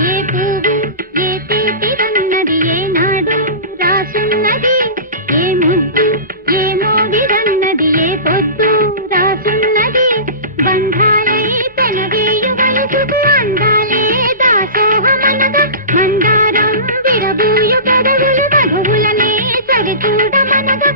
ఏ పువ్వు ఏ తీపిదన్నది ఏనాడు రాసున్నది, ఏ ముద్దు ఏ మోగిదన్నది ఏ పొద్దు రాసున్నది. బంధాలై పెనవేయు వయసుకు అందాలే దాసోహమనగా, మందారం విరబూయు పెదవులు మధువులనే సరిచూడమనగా.